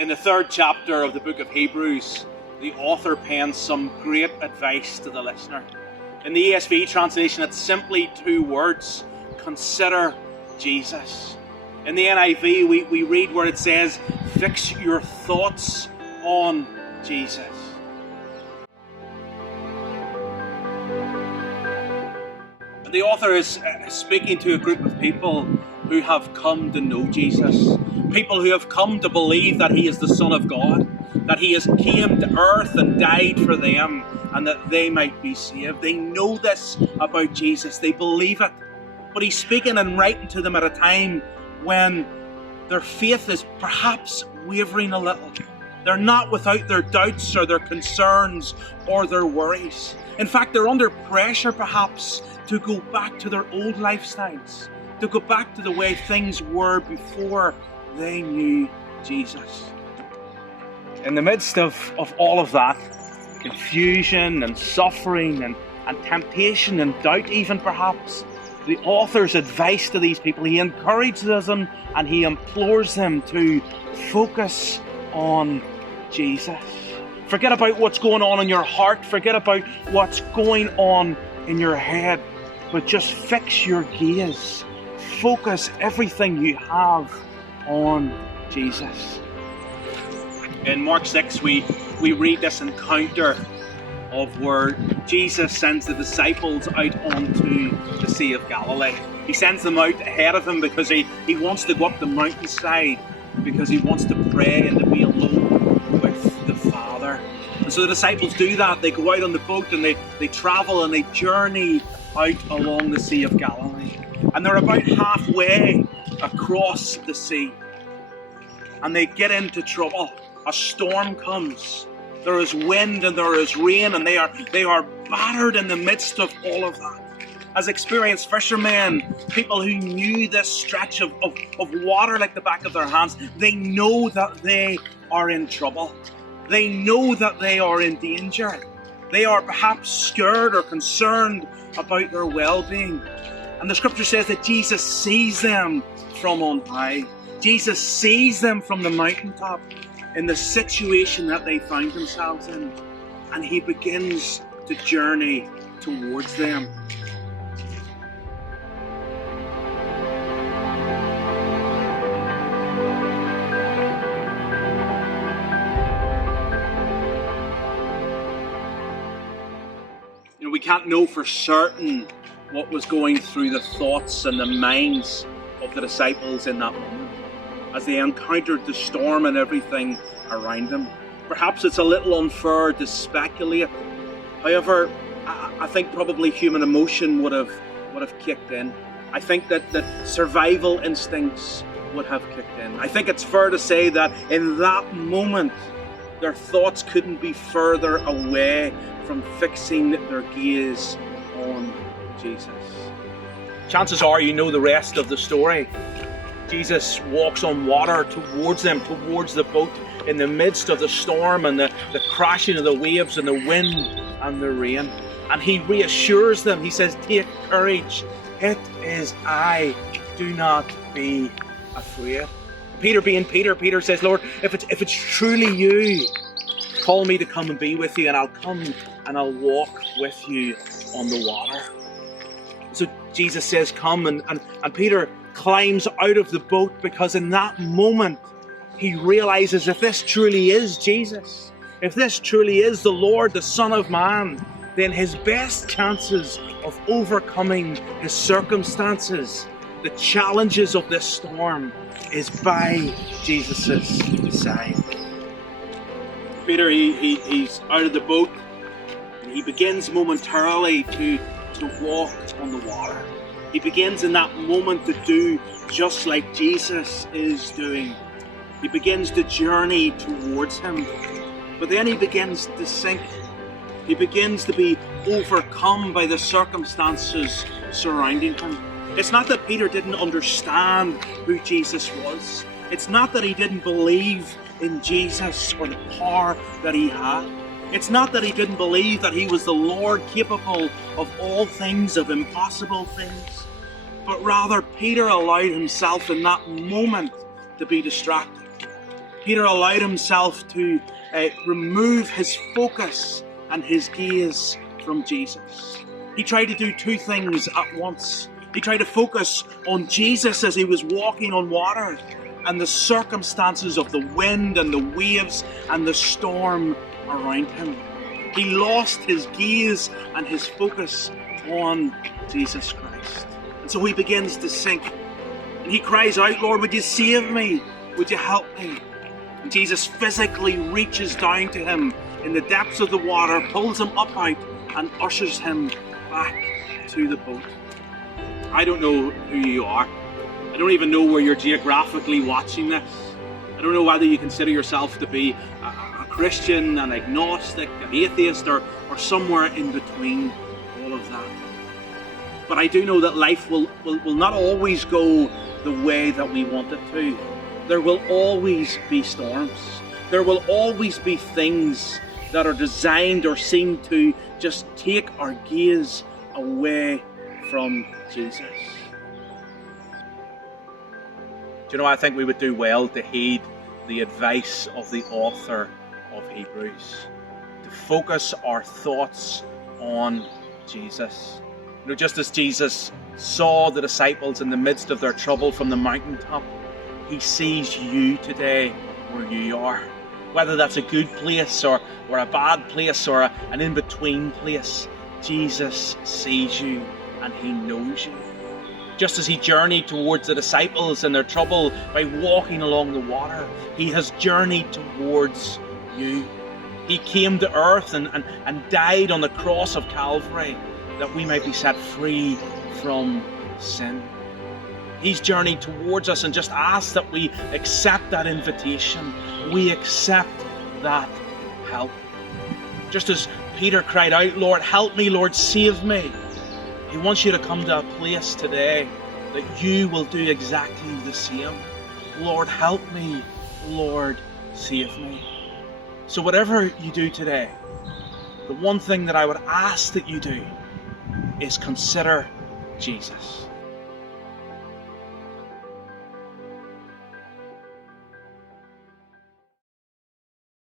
In the 3rd chapter of the book of Hebrews, the author pens some great advice to the listener. In the ESV translation, it's simply 2 words: consider Jesus. In the NIV, we read where it says, fix your thoughts on Jesus. And the author is speaking to a group of people who have come to know Jesus. People who have come to believe that he is the Son of God, that he has came to earth and died for them, and that they might be saved. They know this about Jesus. They believe it. But he's speaking and writing to them at a time when their faith is perhaps wavering a little. They're not without their doubts or their concerns or their worries. In fact, they're under pressure perhaps to go back to their old lifestyles, to go back to the way things were before they knew Jesus. In the midst of all of that, confusion and suffering and temptation and doubt even perhaps, the author's advice to these people, he encourages them and he implores them to focus on Jesus. Forget about what's going on in your heart, forget about what's going on in your head, but just fix your gaze. Focus everything you have on Jesus. In Mark 6, we read this encounter of where Jesus sends the disciples out onto the Sea of Galilee. He sends them out ahead of him because he wants to go up the mountainside, because he wants to pray and to be alone with the Father. And so the disciples do that. They go out on the boat and they travel and they journey out along the Sea of Galilee. And they're about halfway across the sea. And they get into trouble. A storm comes. There is wind and there is rain, and they are battered in the midst of all of that. As experienced fishermen, people who knew this stretch of water like the back of their hands, they know that they are in trouble. They know that they are in danger. They are perhaps scared or concerned about their well-being. And the scripture says that Jesus sees them from on high. Jesus sees them from the mountaintop in the situation that they found themselves in. And he begins to journey towards them. We can't know for certain what was going through the thoughts and the minds of the disciples in that moment as they encountered the storm and everything around them. Perhaps it's a little unfair to speculate. However, I think probably human emotion would have kicked in. I think that survival instincts would have kicked in. I think it's fair to say that in that moment, their thoughts couldn't be further away from fixing their gaze on Jesus. Chances are you know the rest of the story. Jesus walks on water towards them, towards the boat, in the midst of the storm and the crashing of the waves and the wind and the rain. And he reassures them. He says, "Take courage. It is I. Do not be afraid." Peter being Peter, Peter says, "Lord, if it's truly you, call me to come and be with you, and I'll come and I'll walk with you on the water." So Jesus says, "Come," and Peter climbs out of the boat, because in that moment he realizes if this truly is Jesus, if this truly is the Lord, the Son of Man, then his best chances of overcoming his circumstances, the challenges of this storm, is by Jesus' side. Peter, he's out of the boat, and he begins momentarily to walk on the water. He begins in that moment to do just like Jesus is doing. He begins to journey towards him, but then he begins to sink. He begins to be overcome by the circumstances surrounding him. It's not that Peter didn't understand who Jesus was. It's not that he didn't believe in Jesus or the power that he had. It's not that he didn't believe that he was the Lord, capable of all things, of impossible things. But rather, Peter allowed himself in that moment to be distracted. Peter allowed himself to remove his focus and his gaze from Jesus. He tried to do two things at once. He tried to focus on Jesus as he was walking on water and the circumstances of the wind and the waves and the storm around him. He lost his gaze and his focus on Jesus Christ. And so he begins to sink. And he cries out, "Lord, would you save me? Would you help me?" And Jesus physically reaches down to him in the depths of the water, pulls him up out, and ushers him back to the boat. I don't know who you are. I don't even know where you're geographically watching this. I don't know whether you consider yourself to be a Christian, an agnostic, an atheist, or somewhere in between all of that. But I do know that life will not always go the way that we want it to. There will always be storms. There will always be things that are designed or seem to just take our gaze away from Jesus. Do you know, I think we would do well to heed the advice of the author of Hebrews, to focus our thoughts on Jesus. You know, just as Jesus saw the disciples in the midst of their trouble from the mountaintop, he sees you today where you are. Whether that's a good place or a bad place or an in-between place, Jesus sees you and he knows you. Just as he journeyed towards the disciples in their trouble by walking along the water, he has journeyed towards you. He came to earth and died on the cross of Calvary that we might be set free from sin. He's journeyed towards us and just asked that we accept that invitation. We accept that help. Just as Peter cried out, "Lord, help me, Lord, save me." He wants you to come to a place today that you will do exactly the same. Lord, help me. Lord, save me. So whatever you do today, the one thing that I would ask that you do is consider Jesus.